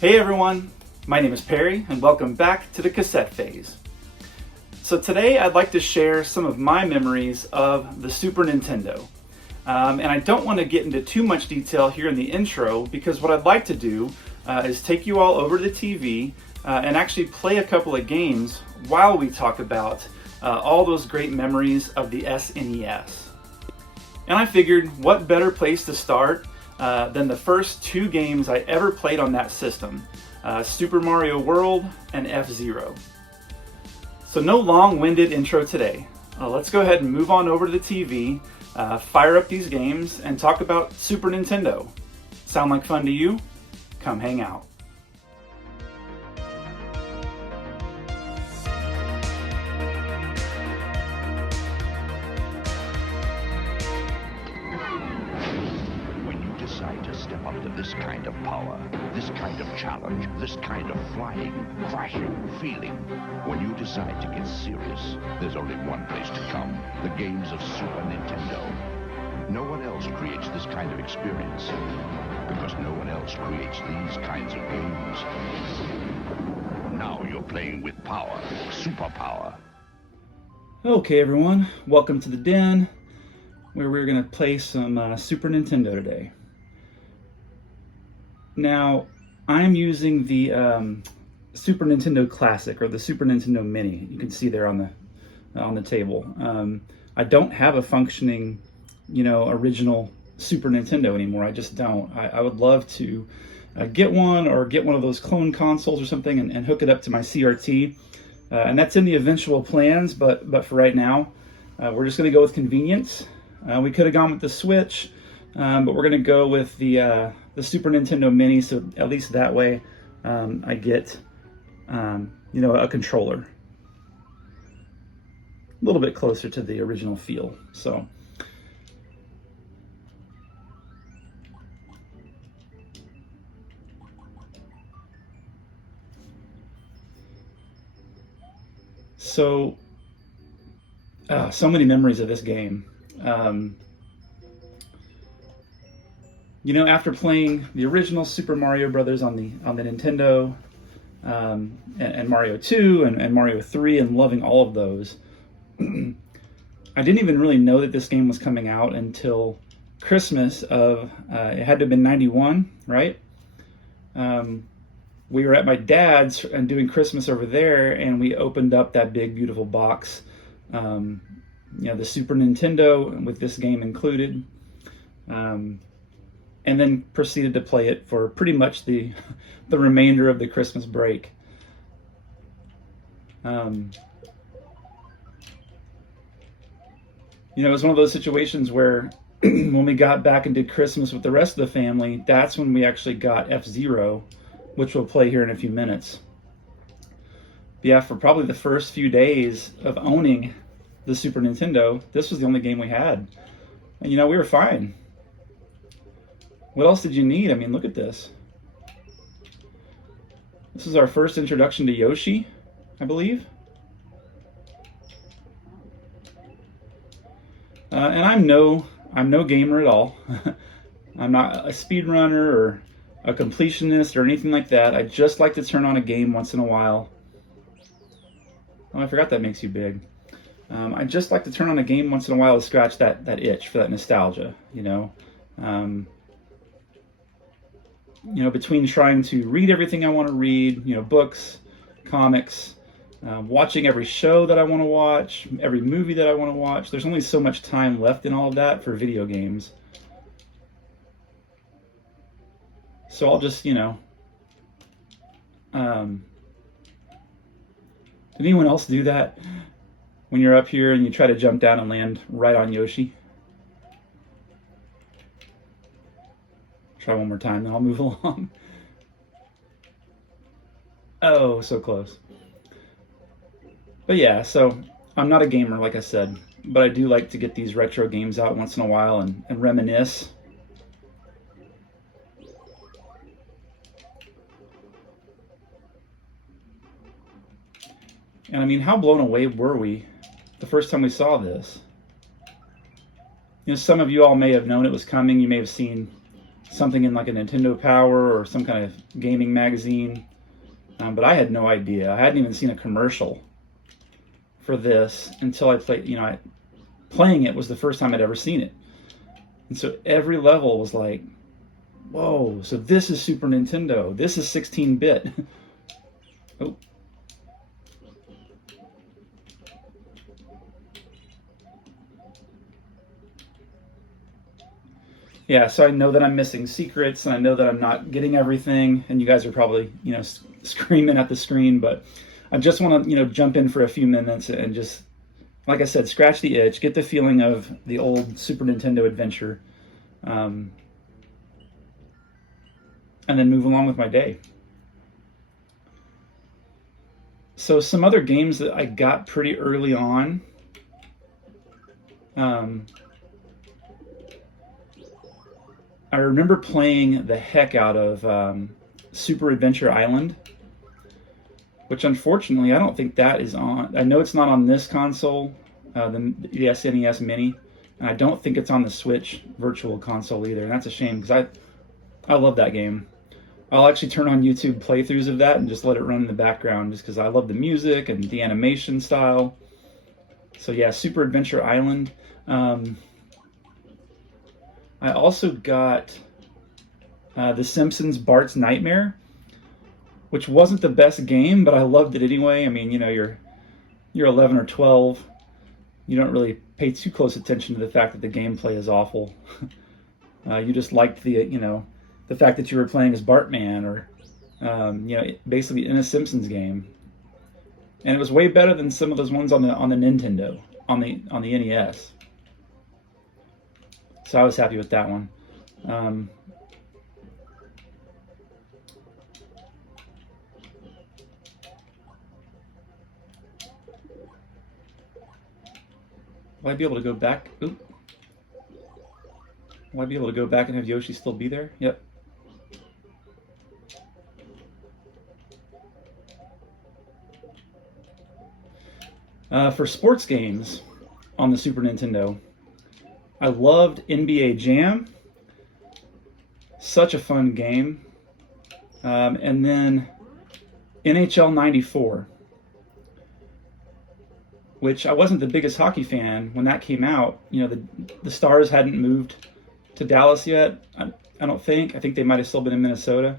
Hey everyone, my name is Perry and welcome back to the cassette phase. So today I'd like to share some of my memories of the Super Nintendo. And I don't want to get into too much detail here in the intro because what I'd like to do is take you all over to the TV and actually play a couple of games while we talk about all those great memories of the SNES. And I figured what better place to start than the first two games I ever played on that system, Super Mario World and F-Zero. So no long-winded intro today. Let's go ahead and move on over to the TV, fire up these games, and talk about Super Nintendo. Sound like fun to you? Come hang out. Step up to this kind of power, this kind of challenge, this kind of flying, crashing feeling. When you decide to get serious, there's only one place to come: the games of Super Nintendo. No one else creates this kind of experience, because no one else creates these kinds of games. Now you're playing with power, superpower. Okay everyone, welcome to the den, where we're going to play some Super Nintendo today. Now, I'm using the Super Nintendo Classic, or the Super Nintendo Mini. You can see there on the table. I don't have a functioning, original Super Nintendo anymore. I just don't. I would love to get one, or get one of those clone consoles or something, and hook it up to my CRT. And that's in the eventual plans, but for right now, we're just going to go with convenience. We could have gone with the Switch, but we're going to go with the Super Nintendo Mini, so at least that way I get a controller a little bit closer to the original feel. So many memories of this game. After playing the original Super Mario Brothers on the Nintendo, and Mario 2 and Mario 3, and loving all of those, I didn't even really know that this game was coming out until Christmas of, it had to have been 91, right? We were at my dad's and doing Christmas over there, and we opened up that big, beautiful box, the Super Nintendo with this game included. And then proceeded to play it for pretty much the remainder of the Christmas break. It was one of those situations where when we got back and did Christmas with the rest of the family, that's when we actually got F-Zero, which we'll play here in a few minutes. But yeah, for probably the first few days of owning the Super Nintendo, this was the only game we had. And we were fine. What else did you need? I mean, look at this. This is our first introduction to Yoshi, I believe. And I'm no gamer at all. I'm not a speedrunner or a completionist or anything like that. I just like to turn on a game once in a while. Oh, I forgot that makes you big. I just like to turn on a game once in a while to scratch that itch for that nostalgia, between trying to read everything I want to read, books, comics, watching every show that I want to watch, every movie that I want to watch. There's only so much time left in all of that for video games. So I'll just, did anyone else do that when you're up here and you try to jump down and land right on Yoshi? Try one more time, then I'll move along. Oh, so close. But yeah, so I'm not a gamer, like I said, but I do like to get these retro games out once in a while and reminisce. And I mean, how blown away were we the first time we saw this? Some of you all may have known it was coming. You may have seen something in like a Nintendo Power or some kind of gaming magazine. But I had no idea. I hadn't even seen a commercial for this until I played, playing it was the first time I'd ever seen it. And so every level was like, whoa, so this is Super Nintendo. This is 16-bit. Oh. Yeah, so I know that I'm missing secrets, and I know that I'm not getting everything, and you guys are probably, screaming at the screen, but I just want to, jump in for a few minutes and just, like I said, scratch the itch, get the feeling of the old Super Nintendo adventure, and then move along with my day. So some other games that I got pretty early on, I remember playing the heck out of Super Adventure Island, which unfortunately I don't think that is on. I know it's not on this console, the SNES Mini, and I don't think it's on the Switch Virtual Console either, and that's a shame because I love that game. I'll actually turn on YouTube playthroughs of that and just let it run in the background just because I love the music and the animation style. So yeah, Super Adventure Island. I also got The Simpsons Bart's Nightmare, which wasn't the best game, but I loved it anyway. I mean, you're 11 or 12. You don't really pay too close attention to the fact that the gameplay is awful. You just liked the fact that you were playing as Bartman, or basically in a Simpsons game. And it was way better than some of those ones on the Nintendo, on the NES. So I was happy with that one. Will I be able to go back? Oop. Will I be able to go back and have Yoshi still be there? Yep. For sports games on the Super Nintendo, I loved NBA Jam. Such a fun game. And then NHL 94, which I wasn't the biggest hockey fan when that came out. The Stars hadn't moved to Dallas yet, I don't think. I think they might have still been in Minnesota.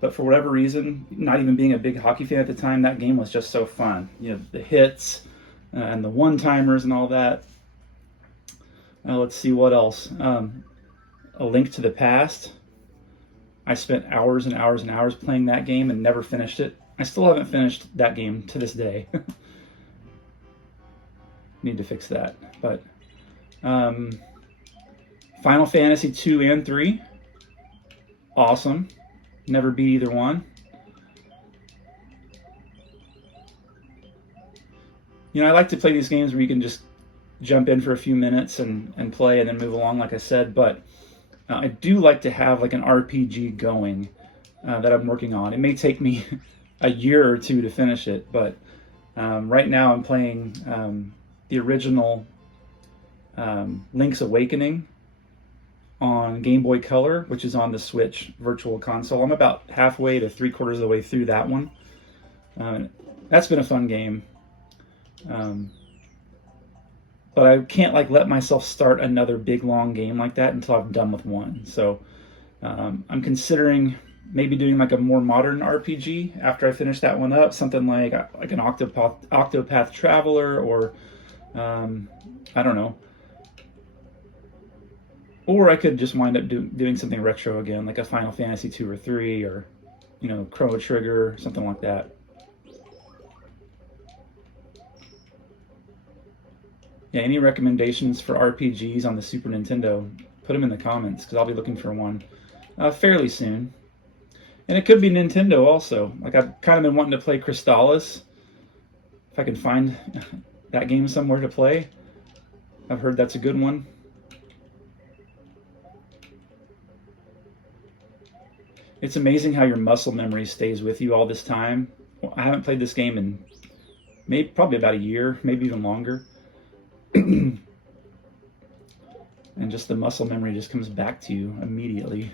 But for whatever reason, not even being a big hockey fan at the time, that game was just so fun. The hits and the one-timers and all that. Let's see what else. A Link to the Past. I spent hours and hours and hours playing that game and never finished it. I still haven't finished that game to this day. Need to fix that. But Final Fantasy 2 and 3. Awesome. Never beat either one. I like to play these games where you can just jump in for a few minutes and play and then move along, like I said. But I do like to have like an RPG going that I'm working on. It may take me a year or two to finish it, but right now I'm playing the original Link's Awakening on Game Boy Color, which is on the Switch Virtual Console. I'm about halfway to 3/4 of the way through that one. That's been a fun game. But I can't let myself start another big long game like that until I'm done with one. So I'm considering maybe doing like a more modern RPG after I finish that one up, something like an Octopath Traveler, or I don't know. Or I could just wind up doing something retro again, like a Final Fantasy 2 or 3, or Chrono Trigger, something like that. Yeah, any recommendations for RPGs on the Super Nintendo, put them in the comments, because I'll be looking for one fairly soon. And it could be Nintendo also. I've kind of been wanting to play Crystalis, if I can find that game somewhere to play. I've heard that's a good one. It's amazing how your muscle memory stays with you all this time. Well, I haven't played this game in probably about a year, maybe even longer. And and just the muscle memory just comes back to you immediately.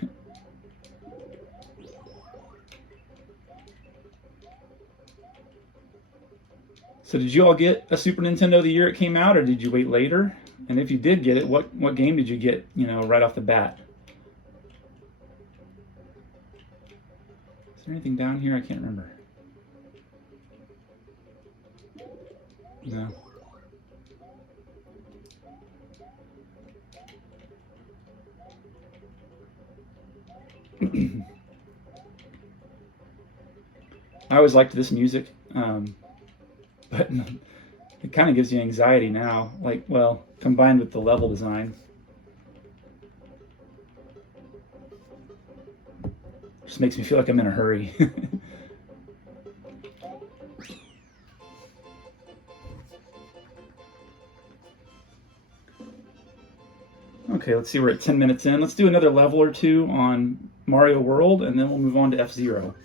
So did you all get a Super Nintendo the year it came out, or did you wait later? And if you did get it, what game did you get, right off the bat? Is there anything down here? I can't remember. No. I always liked this music, but it kind of gives you anxiety now, combined with the level design. Just makes me feel like I'm in a hurry. Okay, let's see, we're at 10 minutes in. Let's do another level or two on Mario World, and then we'll move on to F-Zero.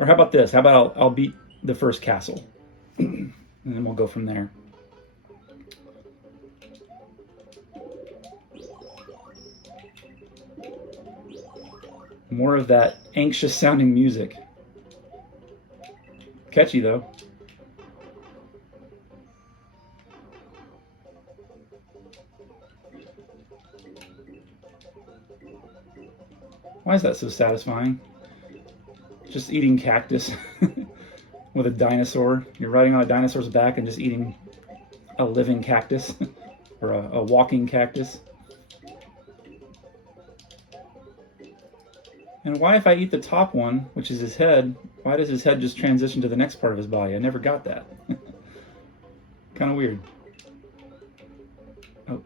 Or how about this? How about I'll beat the first castle, and then we'll go from there. More of that anxious sounding music. Catchy though. Why is that so satisfying? Just eating cactus with a dinosaur. You're riding on a dinosaur's back and just eating a living cactus or a walking cactus. And why, if I eat the top one, which is his head, why does his head just transition to the next part of his body? I never got that. Kind of weird. Oh.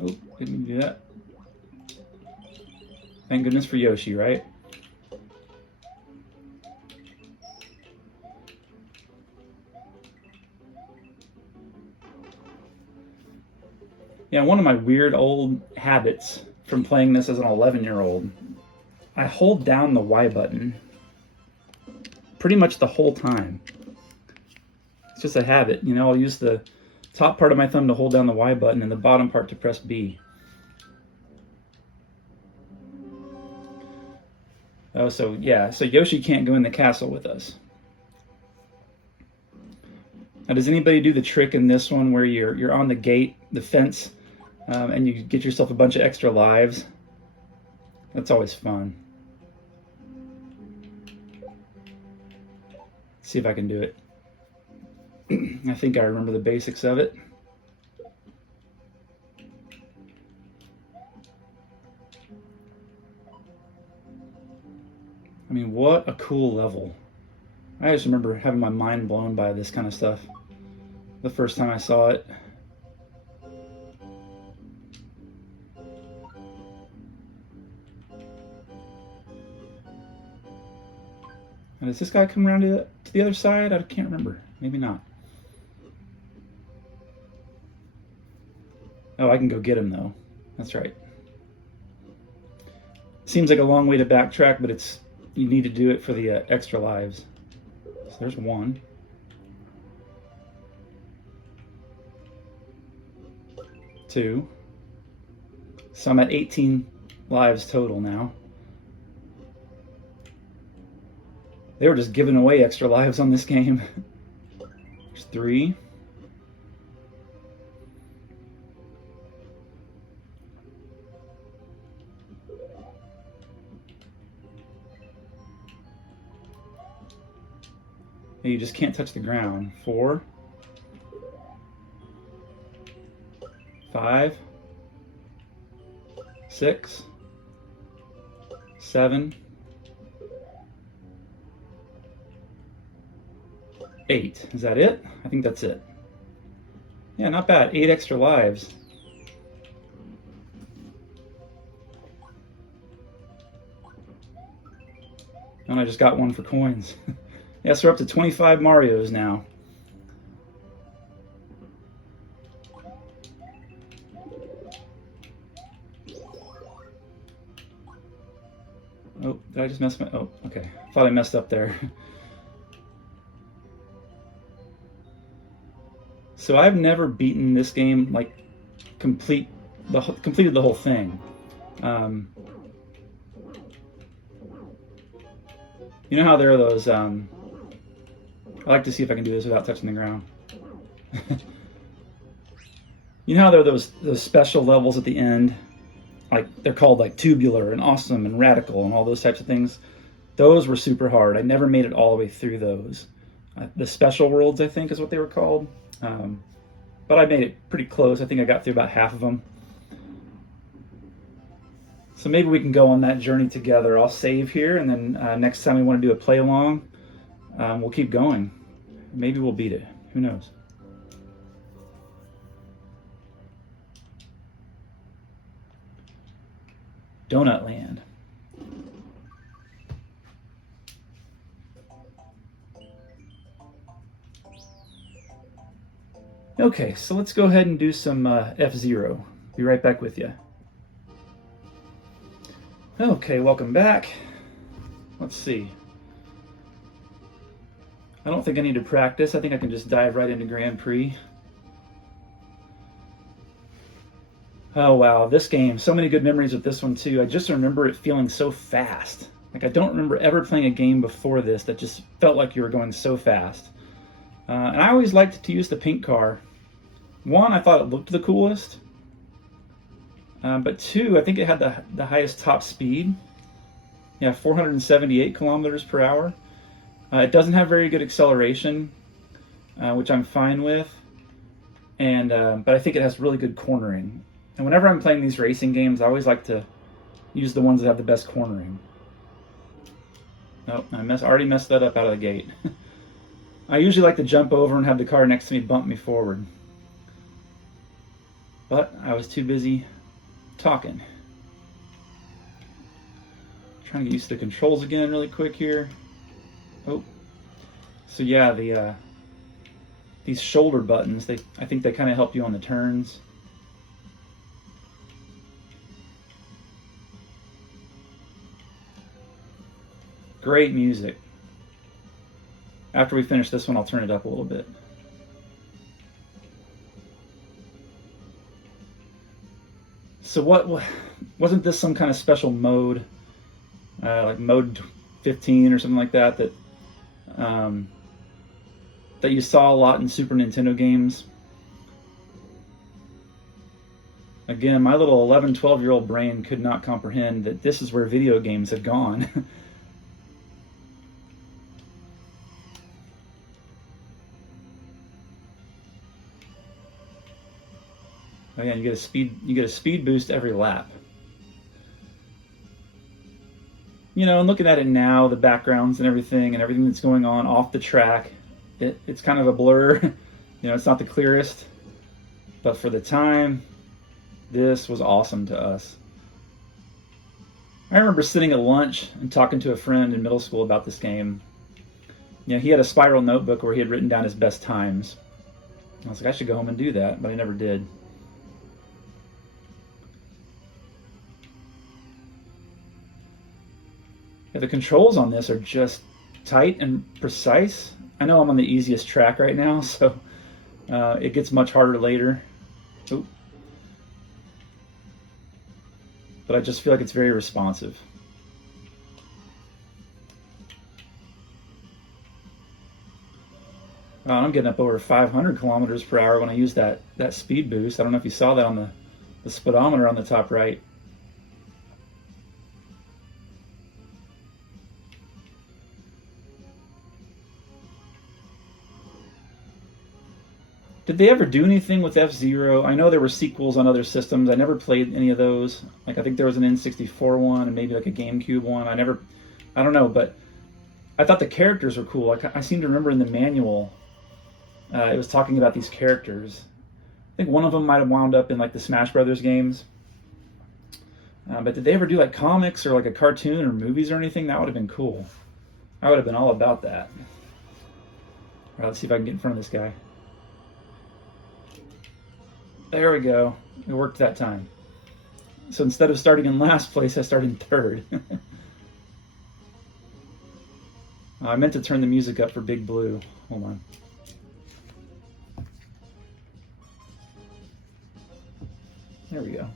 Oh, didn't mean to do that. Thank goodness for Yoshi, right? Yeah, one of my weird old habits from playing this as an 11-year-old, I hold down the Y button pretty much the whole time. It's just a habit, I'll use the top part of my thumb to hold down the Y button and the bottom part to press B. Oh, so Yoshi can't go in the castle with us. Now, does anybody do the trick in this one where you're on the gate, the fence, and you get yourself a bunch of extra lives? That's always fun. Let's see if I can do it. I think I remember the basics of it. I mean, what a cool level. I just remember having my mind blown by this kind of stuff the first time I saw it. And does this guy come around to the other side? I can't remember. Maybe not. Oh, I can go get him though. That's right. Seems like a long way to backtrack, but you need to do it for the extra lives. So there's one. Two. So I'm at 18 lives total now. They were just giving away extra lives on this game. There's 3. And you just can't touch the ground. 4. 5. 6. 7. 8. Is that it? I think that's it. Yeah, not bad. 8 extra lives. And I just got one for coins. Yes, we're up to 25 Marios now. Oh, did I just mess my... Oh, okay. Thought I messed up there. So I've never beaten this game, like completed the whole thing. You know how there are those, I like to see if I can do this without touching the ground. You know how there are those special levels at the end? Like, they're called like tubular and awesome and radical and all those types of things. Those were super hard. I never made it all the way through those. The special worlds, I think, is what they were called. But I made it pretty close. I think I got through about half of them. So maybe we can go on that journey together. I'll save here, and then next time we want to do a play along, we'll keep going. Maybe we'll beat it. Who knows? Donut Land. Okay, so let's go ahead and do some F-Zero. Be right back with you. Okay, welcome back. Let's see. I don't think I need to practice. I think I can just dive right into Grand Prix. Oh wow, this game, so many good memories with this one too. I just remember it feeling so fast. Like, I don't remember ever playing a game before this that just felt like you were going so fast. And I always liked to use the pink car. One, I thought it looked the coolest. But two, I think it had the highest top speed. Yeah, 478 kilometers per hour. It doesn't have very good acceleration, which I'm fine with. And but I think it has really good cornering. And whenever I'm playing these racing games, I always like to use the ones that have the best cornering. Oh, I already messed that up out of the gate. I usually like to jump over and have the car next to me bump me forward. But I was too busy talking. Trying to get used to the controls again really quick here. Oh. So yeah, these shoulder buttons, I think they kind of help you on the turns. Great music. After we finish this one, I'll turn it up a little bit. So wasn't this some kind of special mode, like mode 15 or something like that, that you saw a lot in Super Nintendo games? Again, my little 11, 12-year-old brain could not comprehend that this is where video games had gone. Oh yeah, you get a speed boost every lap. You know, and looking at it now, the backgrounds and everything that's going on off the track, it's kind of a blur. You know, it's not the clearest. But for the time, this was awesome to us. I remember sitting at lunch and talking to a friend in middle school about this game. You know, he had a spiral notebook where he had written down his best times. I was like, I should go home and do that, but I never did. Yeah, the controls on this are just tight and precise. I know I'm on the easiest track right now, so it gets much harder later. Oop. But I just feel like it's very responsive. I'm getting up over 500 kilometers per hour when I use that speed boost. I don't know if you saw that on the speedometer on the top right. Did they ever do anything with F-Zero? I know there were sequels on other systems. I never played any of those. Like, I think there was an N64 one and maybe like a GameCube one. I don't know, but I thought the characters were cool. Like, I seem to remember in the manual, it was talking about these characters. I think one of them might have wound up in like the Smash Brothers games. But did they ever do like comics or like a cartoon or movies or anything? That would have been cool. I would have been all about that. All right, let's see if I can get in front of this guy. There we go. It worked that time. So instead of starting in last place, I started in third. I meant to turn the music up for Big Blue. Hold on. There we go.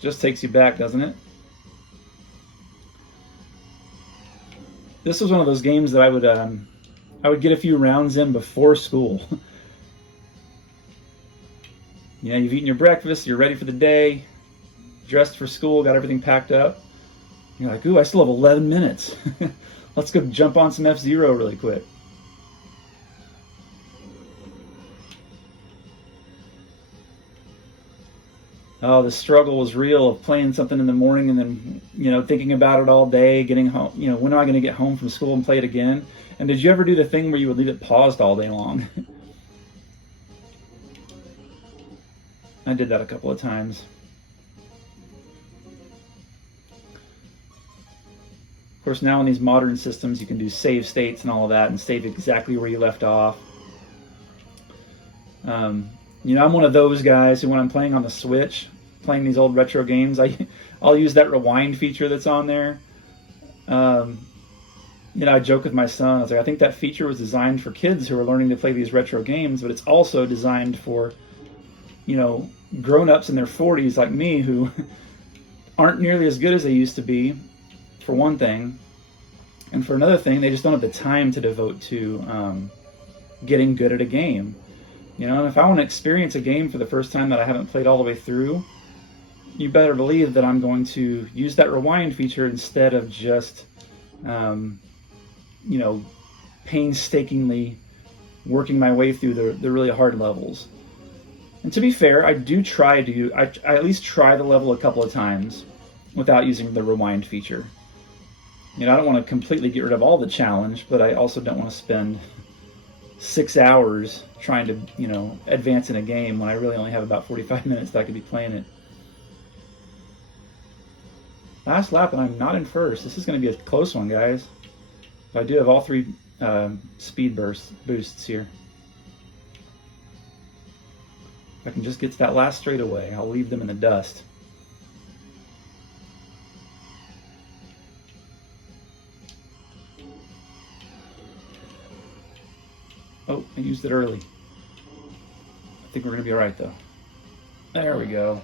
Just takes you back, doesn't it? This was one of those games that I would get a few rounds in before school. You know, you've eaten your breakfast, you're ready for the day, dressed for school, got everything packed up. You're like, ooh, I still have 11 minutes. Let's go jump on some F-Zero really quick. Oh, the struggle was real of playing something in the morning and then, you know, thinking about it all day, getting home, you know, when am I going to get home from school and play it again? And did you ever do the thing where you would leave it paused all day long? I did that a couple of times. Of course, now in these modern systems, you can do save states and all of that and save exactly where you left off. You know, I'm one of those guys who, when I'm playing on the Switch, playing these old retro games, I'll use that rewind feature that's on there. You know, I joke with my son, I was like, I think that feature was designed for kids who are learning to play these retro games, but it's also designed for, you know, grown-ups in their 40s like me who aren't nearly as good as they used to be, for one thing. And for another thing, they just don't have the time to devote to getting good at a game. You know, and if I want to experience a game for the first time that I haven't played all the way through, you better believe that I'm going to use that rewind feature instead of just, you know, painstakingly working my way through the really hard levels. And to be fair, I do try to, I at least try the level a couple of times without using the rewind feature. You know, I don't want to completely get rid of all the challenge, but I also don't want to spend 6 hours trying to, you know, advance in a game when I really only have about 45 minutes that I could be playing it. Last lap and I'm not in first. This is going to be a close one, guys. But I do have all three speed boosts here. If I can just get to that last straightaway, I'll leave them in the dust. Oh, I used it early. I think we're going to be all right, though. There we go.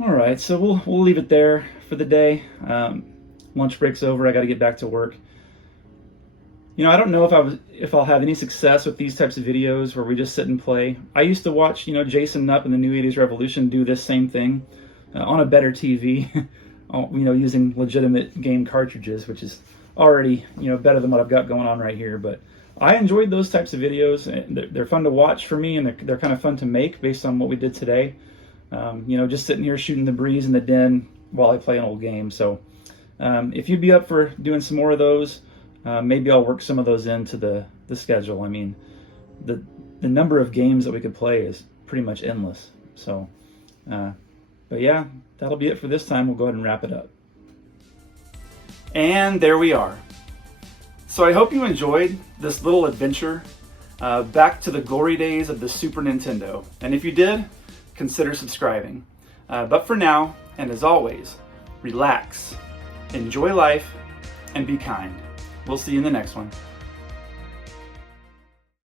All right, so we'll leave it there for the day. Lunch break's over. I got to get back to work. You know, I don't know if I'll have any success with these types of videos where we just sit and play. I used to watch, you know, Jason Knupp and the New 80s Revolution do this same thing on a better TV, you know, using legitimate game cartridges, which is already, you know, better than what I've got going on right here. But I enjoyed those types of videos. They're fun to watch for me, and they're kind of fun to make based on what we did today. You know, just sitting here shooting the breeze in the den while I play an old game. So if you'd be up for doing some more of those, maybe I'll work some of those into the schedule. I mean, the number of games that we could play is pretty much endless. So, but yeah, that'll be it for this time. We'll go ahead and wrap it up. And there we are. So I hope you enjoyed this little adventure back to the glory days of the Super Nintendo. And if you did, consider subscribing. But for now, and as always, relax, enjoy life, and be kind. We'll see you in the next one.